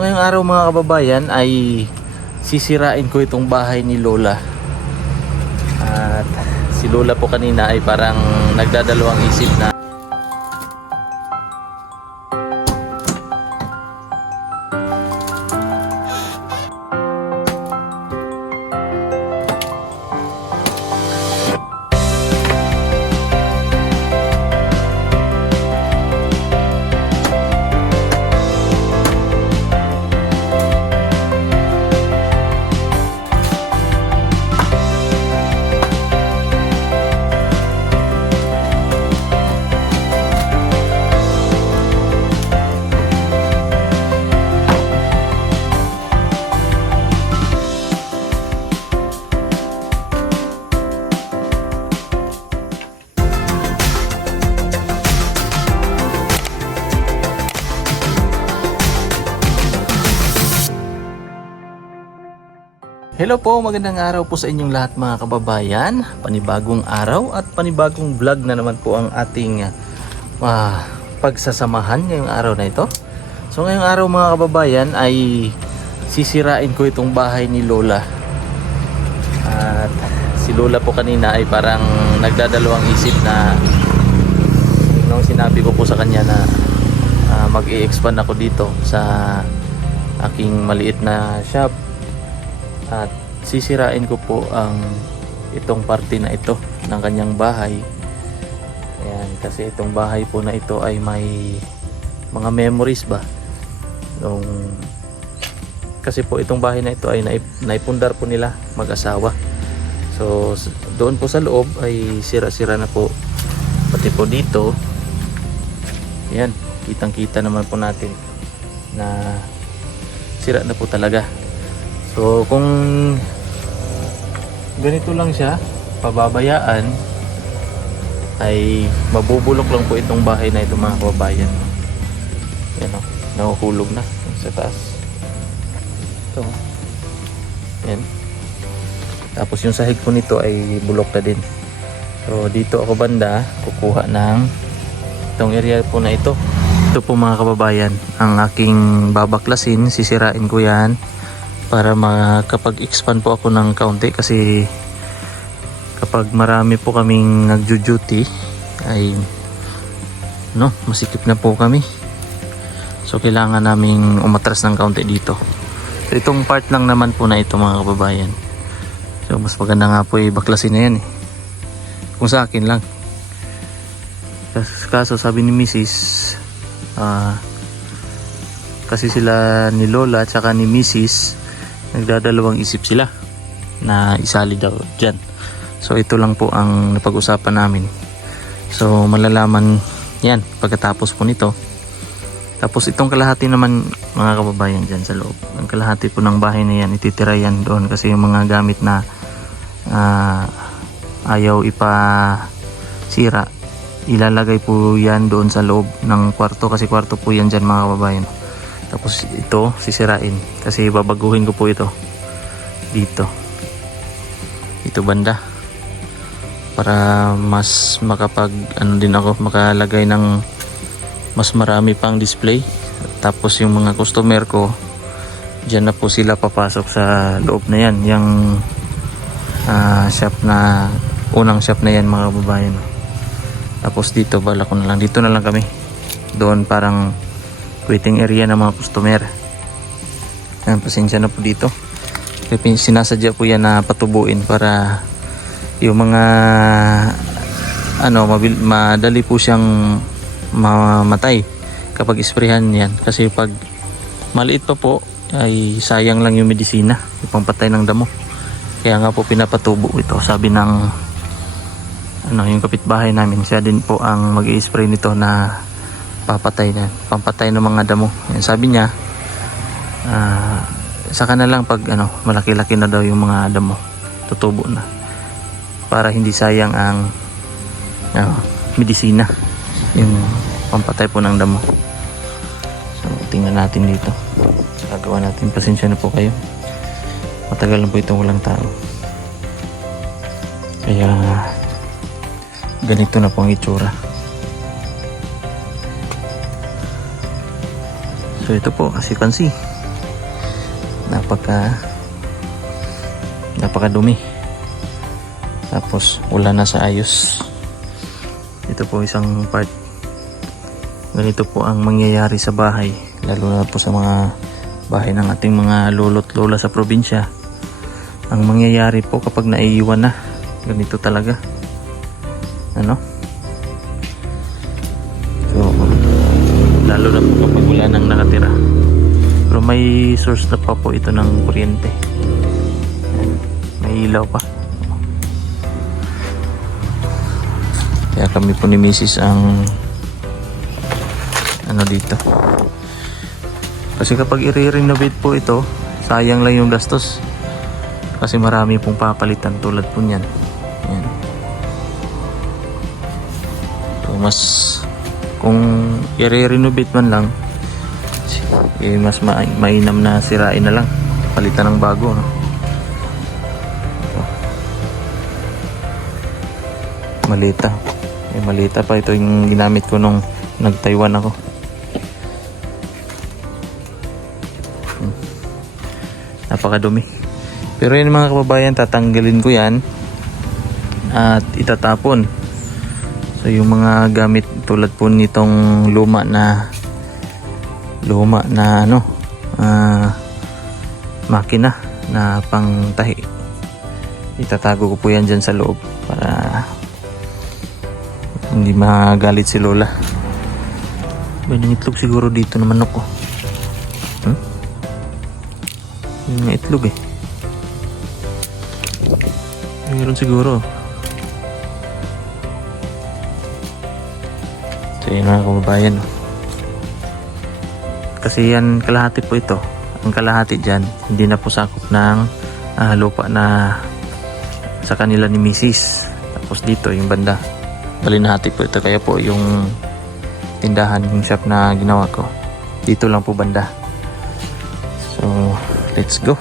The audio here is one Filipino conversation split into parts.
Ngayong araw mga kababayan ay sisirain ko itong bahay ni Lola. At si Lola po kanina ay parang nagdadalawang isip na Hello po, magandang araw po sa inyong lahat mga kababayan. Panibagong araw at panibagong vlog na naman po ang ating pagsasamahan ngayong araw na ito. So ngayong araw mga kababayan ay sisirain ko itong bahay ni Lola. At si Lola po kanina ay parang nagdadalawang isip na nung sinabi ko po sa kanya na mag-i-expand ako dito sa aking maliit na shop. At sisirain ko po ang itong parte na ito ng kanyang bahay. Ayan, kasi itong bahay po na ito ay may mga memories ba. Kasi po itong bahay na ito ay naipundar po nila mag-asawa. So doon po sa loob ay sira-sira na po. Pati po dito. Ayan, kitang-kita naman po natin na sira na po talaga. So kung ganito lang siya, pababayaan, ay mabubulok lang po itong bahay na ito mga kababayan. Yan o, nahuhulog na sa taas. Ito. Yan. Tapos yung sahig po nito ay bulok na din. So dito ako banda, kukuha ng itong area po na ito. Ito po mga kababayan, ang aking babaklasin, sisirain ko yan para makapag-expand po ako ng kaunti, kasi kapag marami po kaming nagjo-duty ay masikip na po kami. So kailangan naming umatras ng kaunti dito. So itong part lang naman po na ito mga kababayan. So mas maganda nga po baklasin na yan kung sa akin lang. Kaso sabi ni Mrs. Kasi sila ni Lola at saka ni Mrs. nagdadalawang isip sila na isali daw dyan. So ito lang po ang napag-usapan namin. So malalaman yan pagkatapos po nito. Tapos itong kalahati naman mga kababayan dyan sa loob, ang kalahati po ng bahay na yan ititira yan doon, kasi yung mga gamit na ayaw ipasira, ilalagay po yan doon sa loob ng kwarto, kasi kwarto po yan dyan mga kababayan. Tapos ito sisirain kasi babaguhin ko po ito dito banda, para mas makapag din ako, makalagay ng mas marami pang display. Tapos yung mga customer ko dyan na po sila papasok sa loob na yan, yung shop na unang shop na yan mga kababayan. Tapos dito bala ko na lang, dito na lang kami, doon parang waiting area ng mga customer. Yan, pasensya na po dito. Sinasadya po yan na patubuin para yung mga madali po siyang mamatay kapag isprehan yan. Kasi pag maliit pa po ay sayang lang yung medisina, yung pampatay ng damo. Kaya nga po pinapatubo ito. Sabi ng yung kapitbahay namin, siya din po ang mag-i-spray nito na pampatay ng mga damo. Yan, sabi niya saka na lang pag malaki-laki na daw yung mga damo, tutubo na, para hindi sayang ang medisina, yung pampatay po ng damo. So tingnan natin dito, gagawa natin. Pasensya na po kayo, matagal na po itong walang tao, kaya ganito na po ang itsura. So ito po, as you can see, napakadumi. Tapos wala na sa ayos. Ito po isang part. Ganito po ang mangyayari sa bahay, lalo na po sa mga bahay ng ating mga lolo't lola sa probinsya. Ang mangyayari po kapag naiiwan na, ganito talaga. Ano? So, lalo na po kapag wala nang nakatira. Pero may source na pa po ito ng kuryente. May ilaw pa. Kaya kami po ni Mrs. ang ano dito. Kasi kapag i-renovate po ito, sayang lang yung gastos. Kasi marami pong papalitan tulad po niyan. Ayan. So mas kung i-renovate man lang, mas mainam na sirain na lang, palitan ng bago, no? Malita. Malita pa ito yung ginamit ko nung nag-Taiwan ako. Napakadumi. Pero yun mga kababayan, tatanggalin ko yan at itatapon. So yung mga gamit tulad po nitong luma na ano, makina na pangtahi, itatago ko po yan dyan sa loob para hindi magalit si Lola. May nangitlog siguro dito na manok ko. Yung itlog eh. Meron siguro. So yun mga kababayan. Kasi yan kalahati po ito. Ang kalahati dyan, hindi na po sakop ng lupa na sa kanila ni Mrs. Tapos dito yung banda, balinahati po ito. Kaya po yung tindahan, yung shop na ginawa ko, dito lang po banda. So let's go.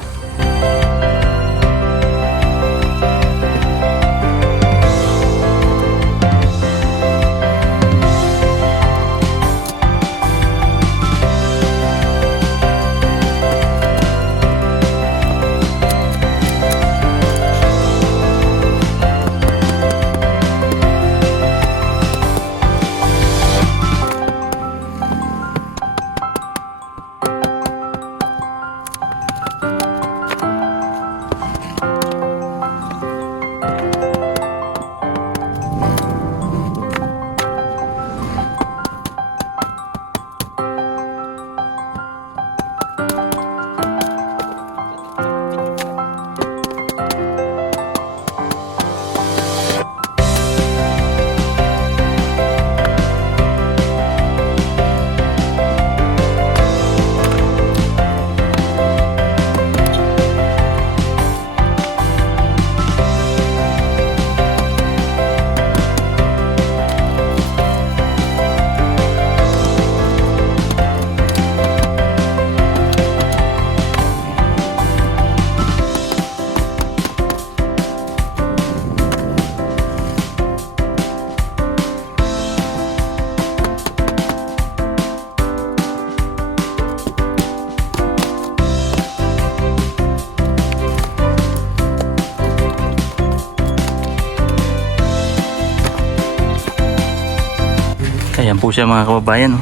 Ayan po siya mga kababayan.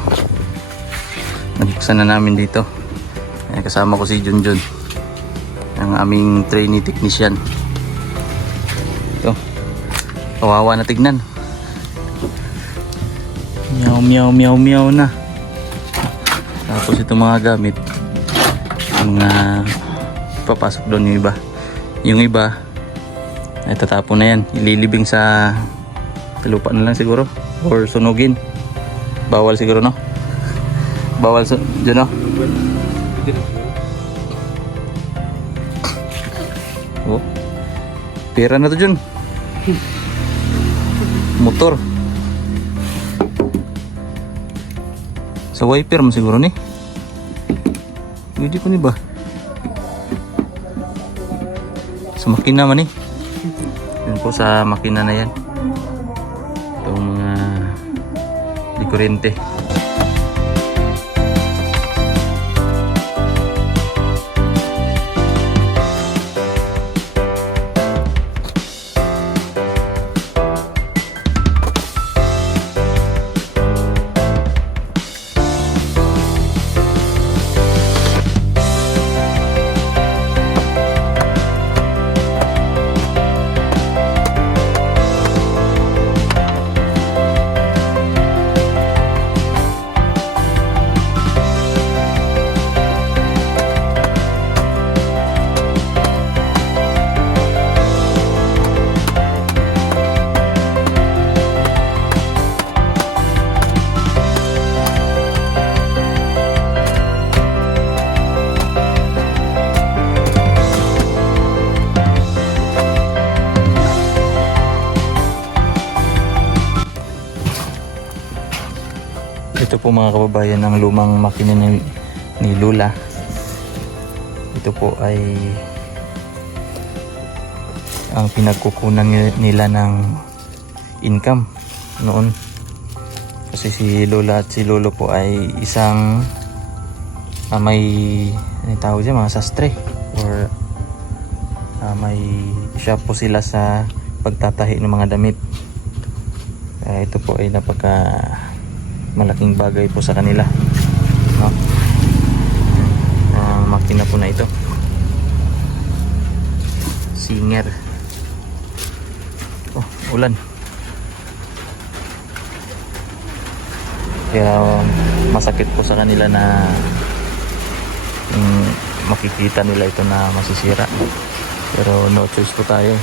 Nabuksan na namin dito. Ayan, kasama ko si Junjun, ang aming trainee technician. Ito, kawawa na tignan. Meow meow meow meow na. Tapos itong mga gamit, mga papasok doon yung iba. Yung iba ay tatapon na yan, ililibing sa lupa na lang siguro or sunugin. Bawal siguro, no? Bawal dyan, no? Oh, pera na to dyan. Motor. Sa wiper mo siguro ni. Hindi ko ni ba? Sa makina man eh. Yun po sa makina na yan. Itong mga di kuryente. Ito po mga kababayan ang lumang makina ni Lola. Ito po ay ang pinagkukunan nila ng income noon. Kasi si Lola at si Lolo po ay isang may ano tawag dyan, mga sastre or may shop po sila sa pagtatahi ng mga damit. Ito po ay napaka malaking bagay po sa kanila, no? Ang makina po na ito, Singer. Oh, ulan. Kaya masakit po sa kanila na makikita nila ito na masisira. Pero no choice po tayo.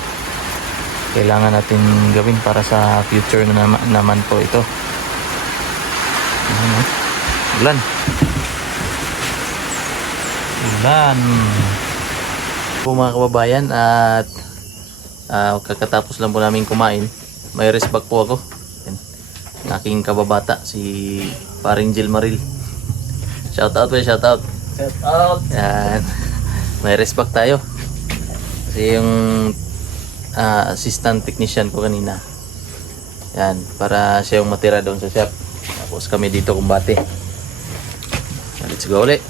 Kailangan natin gawin para sa future na naman po ito. Ulan. Ulan. Po mga kababayan, at kakatapos lang po namin kumain. May rest back po ako. Yan. Aking kababata, si Paring Jill Maril. Shout out po, shout out. Shout out. Yan. May rest back tayo. Kasi yung assistant technician ko kanina, yan, para siya yung matira doon sa shop. Tapos kami dito kumbate. Let's go ulit.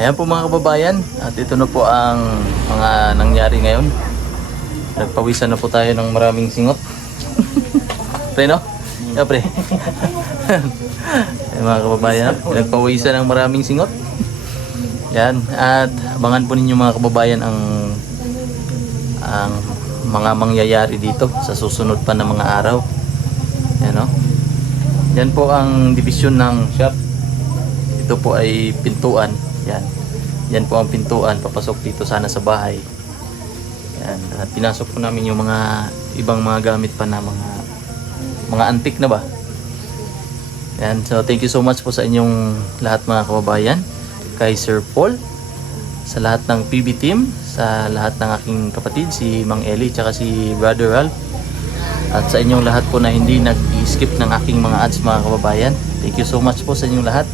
Ayan po mga kababayan, at ito na po ang mga nangyari ngayon. Nagpawisan na po tayo ng maraming singot. Pre, no? Yeah, pre. Ayan, mga kababayan, nagpawisan ng maraming singot. Yan, at abangan po ninyo mga kababayan ang mga mangyayari dito sa susunod pa na mga araw. Yan, no? Yan po ang division ng shop. Ito po ay pintuan. Yan. Yan po ang pintuan papasok dito sana sa bahay. Yan. At pinasok po namin yung mga ibang mga gamit pa na mga antik na ba. Yan. So thank you so much po sa inyong lahat mga kababayan. Kay Sir Paul, sa lahat ng PB team, sa lahat ng aking kapatid si Mang Eli tsaka si Brother Ralph. At sa inyong lahat po na hindi nag-skip ng aking mga ads mga kababayan. Thank you so much po sa inyong lahat.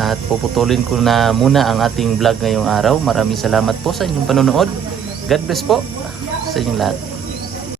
At puputulin ko na muna ang ating vlog ngayong araw. Maraming salamat po sa inyong panonood. God bless po sa inyong lahat.